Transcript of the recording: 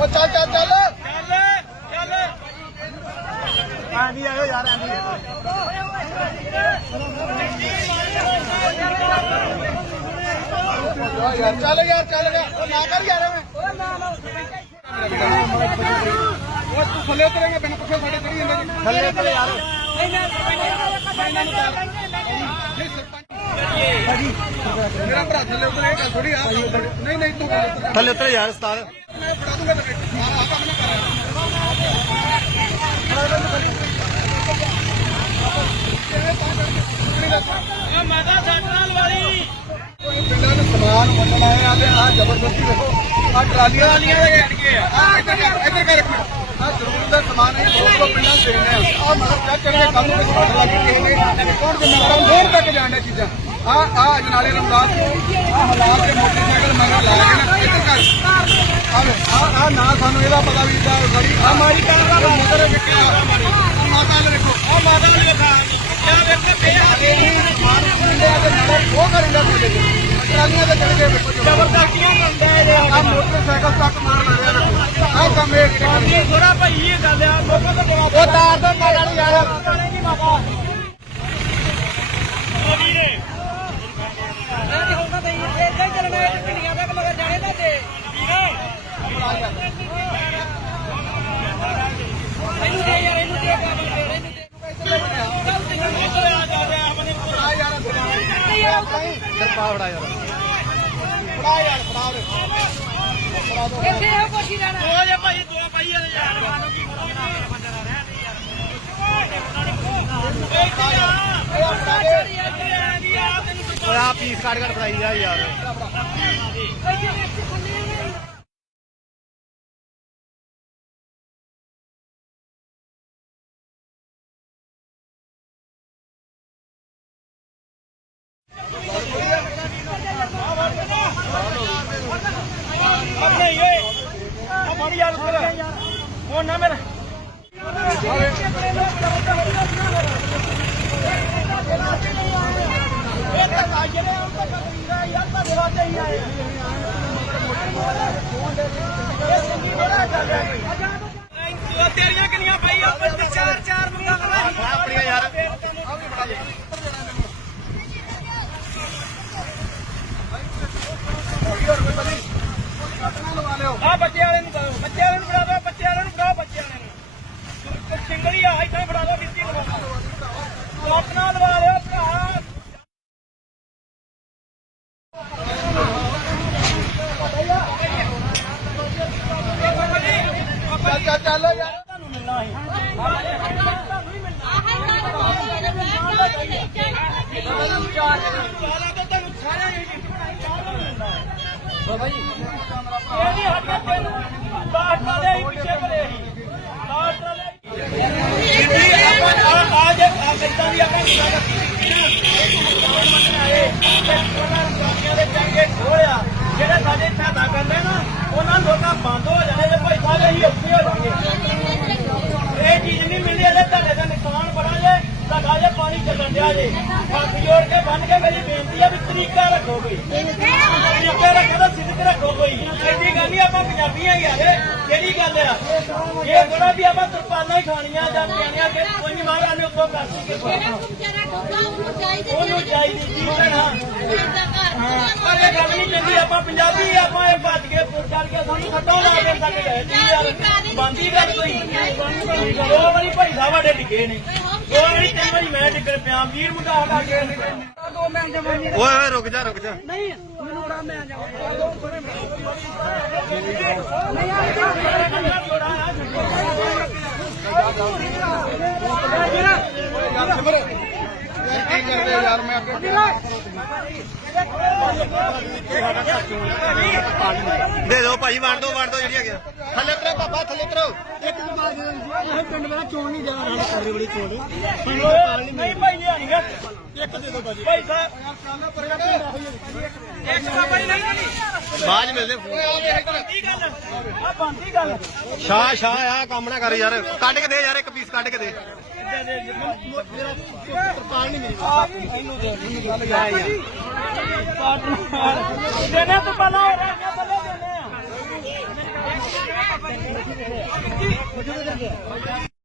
ਉਹ ਚੱਲ ਚੱਲ ਚੱਲ ਚੱਲ ਚੱਲ ਆਂਦੀ ਆਇਓ ਯਾਰ ਆਂਦੀ ਯਾਰ ਚੱਲ ਯਾਰ ਚੱਲ ਯਾਰ ਉਹ ਨਾ ਕਰ ਯਾਰ ਐਵੇਂ ਉਹ ਤੂੰ ਥੱਲੇ ਉਤਰੇਂਗਾ ਬਿਨ ਪੁੱਛੇ ਸਾਡੇ ਚੜੀ ਜਾਂਦਾ ਜੀ ਥੱਲੇ ਉਤਰ ਯਾਰ ਨਹੀਂ ਸਰਪੰਚ ਮੇਰਾ ਭਰਾ ਥੱਲੇ ਉਤਰੇ ਇਹ ਗੱਲ ਥੋੜੀ ਆ ਨਹੀਂ ਨਹੀਂ ਤੂੰ ਗੱਲ ਉਤਰ। ਥੱਲੇ ਉਤਰ ਯਾਰ ਉਸਤਾਦ ਮੈਂ ਫੜਾ ਦੂੰਗਾ ਲੱਗੇ ਆ ਆ ਕੰਮ ਨਾ ਕਰ ਆ ਮਾਤਾ ਸਾਡੇ ਨਾਲ ਵਾਲੀ ਇਹਨਾਂ ਨੇ ਸਮਾਨ ਆ ਤੇ ਆ ਜ਼ਬਰਦਸਤੀ ਦੇਖੋ ਆ ਟਰਾਲੀਆਂ ਵਾਲੀਆਂ ਦੇ ਗੜ ਗਏ ਆ। ਇੱਧਰ ਕਰ ਇੱਧਰ ਕਰ ਇੱਕ ਮਿੰਟ ਆ ਜ਼ਰੂਰਤ ਦਾ ਸਮਾਨ ਹੈ ਦੋ ਦੋ ਪਿੰਡਾਂ ਦੇ ਦੇਣੇ ਆ। ਮਤਲਬ ਚੈੱਕ ਕਰਕੇ ਕੰਮ ਵਿੱਚ ਫੜ ਲਾ ਕੇ ਕੌਣ ਜ਼ਿੰਮੇਵਾਰ ਹੋਰ ਤੱਕ ਜਾਣ ਚੀਜ਼ਾਂ। ਆ ਆ ਅਜਨਾਲੇ ਰਮਦਾਸ ਆ ਹਲਾਲ ਦੇ ਮੋਟਰਸਾਈਕਲ ਮਗਰ ਲਾ ਕੇ ਨਾ ਇੱਧਰ ਕਰ। ਆ ਆ ਆ ਨਾ ਸਾਨੂੰ ਇਹਦਾ ਪਤਾ ਵੀ ਇਦਾਂ ਗੜੀ ਆ। ਮਾਰੀ ਕਰ ਦਾ ਮੋਟਰ ਵਿਕਿਆ ਆ ਮਾਤਾ ਲੈ ਦੇਖੋ ਉਹ ਮਾਤਾ ਨੂੰ ਲਿਖਾ ਕਿਆ ਵੇਖੋ ਪਿਆ ਉਹ ਕਰਿੰਦਾ ਤੁਹਾਡੇ ਟਰਾਲੀਆਂ ਤੇ ਚੜ ਗਏ ਜ਼ਬਰਦਸਤੀਆਂ ਮੰਨਦਾ ਇਹ ਆ ਮੋਟਰਸਾਈਕਲ ਤੱਕ ਮਾਰ ਮਾਰਿਆ ਆ ਕੰਮ ਇਹ ਇਹ ਥੋੜਾ ਭਾਈ ਇਹ ਗੱਲ ਆ। ਲੋਕਾਂ ਦਾ ਬੜਾ ਉਹ ਤਾਰ ਦੋ ਮਾਰਾ ਨਹੀਂ ਯਾਰ ਨਹੀਂ ਉਹ ਵੀਰੇ ਨਹੀਂ ਹੋਣਾ ਤੇ ਇੱਦਾਂ ਹੀ ਚੱਲਣਾ ਹੈ ਪਿੰਡੀਆਂ ਤੱਕ ਮਗਰ ਜਾਣੇ ਤਾਂ ਤੇ ਇਹਨੂੰ ਦੇ ਯਾਰ ਇਹਨੂੰ ਦੇ ਇਹਨੂੰ ਦੇ। ਚੱਲ ਇੱਧਰ ਆ ਜਾ ਰਿਹਾ ਆਪਣੇ ਆ ਯਾਰ ਤੇ ਯਾਰ। ਫੜਾ ਯਾਰ ਫੜਾ ਦੇ ਇੱਥੇ ਇਹੋ ਕੁਛ ਹੀ ਰਹਿਣਾ ਜੇ ਭਾਈ ਦੋ ਭਾਈ ਵਾਲੇ ਯਾਰ ਸਾਨੂੰ ਕੀ ਪਤਾ ਬੰਦੇ ਦਾ ਰਹਿਣ ਇਹ ਫੜਾ ਦੇ ਆ ਪੀਸ ਕੱਢ ਕੱਢ ਫੜਾਈ ਜਾ ਯਾਰ ਨਹੀਂ ਓਏ ਆ ਮਾਰੀ ਯਾਰ ਉੱਪਰ ਉਹ ਨਾ ਮੇਰਾ ਤੇਰੀਆਂ ਕਿੰਨੀਆਂ ਪਈ ਆ ਚਾਰ ਚਾਰ ਮੰਗਾ ਫੜਾ ਆਪਣੀਆਂ ਯਾਰ ਲਵਾ ਲਿਓ ਆ ਬੱਚੇ ਵਾਲੇ ਨੂੰ ਦਿਓ ਬੱਚੇ ਵਾਲੇ ਨੂੰ ਫੜਾ ਦਿਓ ਬੱਚੇ ਵਾਲੇ ਨੂੰ ਫੜਾਓ ਬੱਚੇ ਵਾਲੇ ਨੂੰ ਸਿੰਗਲੀ ਆ ਇੱਥੇ ਫੜਾ ਦਿਓ ਕਿੱਤੀ ਲਵਾ ਲੋਕ ਨਾਲ ਲਵਾ ਲਿਓ ਭਰਾ ਚੱਲ ਚੱਲ ਯਾਰ। ਤੁਹਾਨੂੰ ਮਿਲਣਾ ਸੀ ਸਾਰਾ ਤਾਂ ਤੁਹਾਨੂੰ ਸਾਰਿਆਂ ਨੂੰ ਇੱਕ ਬਣਾਈ ਚਾਹ ਮਿਲਣਾ ਬਾਬਾ ਜੀ ਇਹ ਨਹੀਂ ਹੱਥਾਂ ਤੈਨੂੰ ਡਾਕਟਰ ਦੇ ਪਿੱਛੇ ਭਰੇ ਸੀ ਡਾਕਟਰ ਦੇ ਜਿੱਦੀ ਆਪਾਂ ਆ ਆ ਜੇ ਆ ਕਿੱਦਾਂ ਦੀ ਆਪਾਂ ਦੇ ਚੰਗੇ ਖੋਇਆ ਜਿਹੜੇ ਸਾਡੇ ਫਾਇਦਾ ਕਰਦੇ ਨਾ ਉਹਨਾਂ ਲੋਕਾਂ ਬੰਦ ਹੋ ਜਾਣੇ ਜੇ ਭਾਈ ਸਾਹਿਬ ਅਸੀਂ ਔਖੇ ਹੋ ਜਾਣਗੇ ਇਹ ਚੀਜ਼ ਨਹੀਂ ਮਿਲਦੀ ਇਹਦੇ ਤੁਹਾਡੇ ਦਾ ਨੁਕਸਾਨ ਬੜਾ ਜੇ ਤੁਹਾਡਾ ਜੇ ਪਾਣੀ ਚੱਲਣ ਡਿਆ ਜੇ ਹੱਥ ਜੋੜ ਕੇ ਬੰਨ ਕੇ ਮੇਰੀ ਬੇਨਤੀ ਆ ਵੀ ਤਰੀਕਾ ਰੱਖੋ ਕੋਈ। ਤਰੀਕਾ ਰੱਖੋ ਤਾਂ ਸਿੱਧਕ ਰੱਖੋ ਕੋਈ। ਐਡੀ ਗੱਲ ਨਹੀਂ ਆਪਾਂ ਪੰਜਾਬੀਆਂ ਹੀ ਯਾਰ ਕਿਹੜੀ ਗੱਲ ਆ? ਇਹ ਥੋੜਾ ਵੀ ਆਪਾਂ ਤਰਪਾਲਾਂ ਹੀ ਖਾਣੀਆਂ ਜਾਂ ਪਿਆਣੀਆਂ ਕਿ ਕੋਈ ਨਹੀਂ ਮਾਰਿਆ ਨੇ ਉੱਤੋਂ ਕਰ ਸੀ ਉਹਨੂੰ ਚਾਹੀਦੀ ਕੀ ਕਹਿਣਾ ਪਰ ਇਹ ਗੱਲ ਨਹੀਂ ਚੰਗੀ ਆਪਾਂ ਪੰਜਾਬੀ ਆਪਾਂ ਇਹ ਭੱਜ ਕੇ ਪੁੱਛ ਕਰਕੇ ਸਾਨੂੰ ਖੱਟੋਂ ਲਾ ਕੇ ਤੱਕ ਗਏ ਜੀ ਯਾਰ ਬੰਦੀ ਗੱਲ ਕੋਈ ਦੋ ਵਾਰੀ ਭਾਈ ਸਾਹਿਬ ਸਾਡੇ ਡਿੱਗੇ ਨੇ। ਦੋ ਵਾਰੀ ਤਿੰਨ ਵਾਰੀ ਮੈਂ ਡਿੱਗਣ ਪਿਆ ਵੀਰ ਮੁੰਡਾ ਸਾਡਾ ਕੇ ਦੋ ਮੈਂ ਜਮਾਨੀ ਓਏ ਓਏ ਰੁਕ ਜਾ ਰੁਕ ਜਾ। ਨਹੀਂ ਮੈਨੂੰ ਬੜਾ ਮੈਂ ਜਾਵਾਂ ਨਹੀਂ ਆ ਯਾਰ ਮੈਂ ਅੱਗੇ ਦੇ ਦਿਓ ਭਾਈ ਵੰਡ ਦਿਓ ਵੰਡ ਦਿਓ ਜਿਹੜੀਆਂ ਹੈਗੀਆਂ। ਥੱਲੇ ਉਤਰੋ ਪਾਪਾ ਥੱਲੇ ਉਤਰੋ। ਪਿੰਡ ਮੇਰਾ ਚੋਣ ਨਹੀਂ ਜਾਣਾ ਸਾਡਾ ਕਬਰੀ ਬੜੀ ਚੋਣ। ਨਹੀਂ ਭਾਈ ਲਿਆਣੀ ਹੈ ਇੱਕ ਦੇ ਦੋ ਭਾਜੀ। ਭਾਈ ਸਾਹਿਬ ਇੱਕ ਬਾਬਾ ਹੀ ਨਹੀਂ ਨਹੀਂ ਬਾਅਦ 'ਚ ਮਿਲਦੇ ਫੋਨ। ਆ ਸ਼ਾਹ ਸ਼ਾਹ ਆ ਕੰਮ ਨਾ ਕਰ ਯਾਰ। ਕੱਢ ਕੇ ਦੇ ਯਾਰ ਇੱਕ ਪੀਸ ਕੱਢ ਕੇ ਦੇ। ਦੇਣੇ ਤੋਂ ਪਹਿਲਾਂ ਹੋ ਰਿਹਾ ਬੱਲੇ ਦੇਣੇ ਆ ਜੀ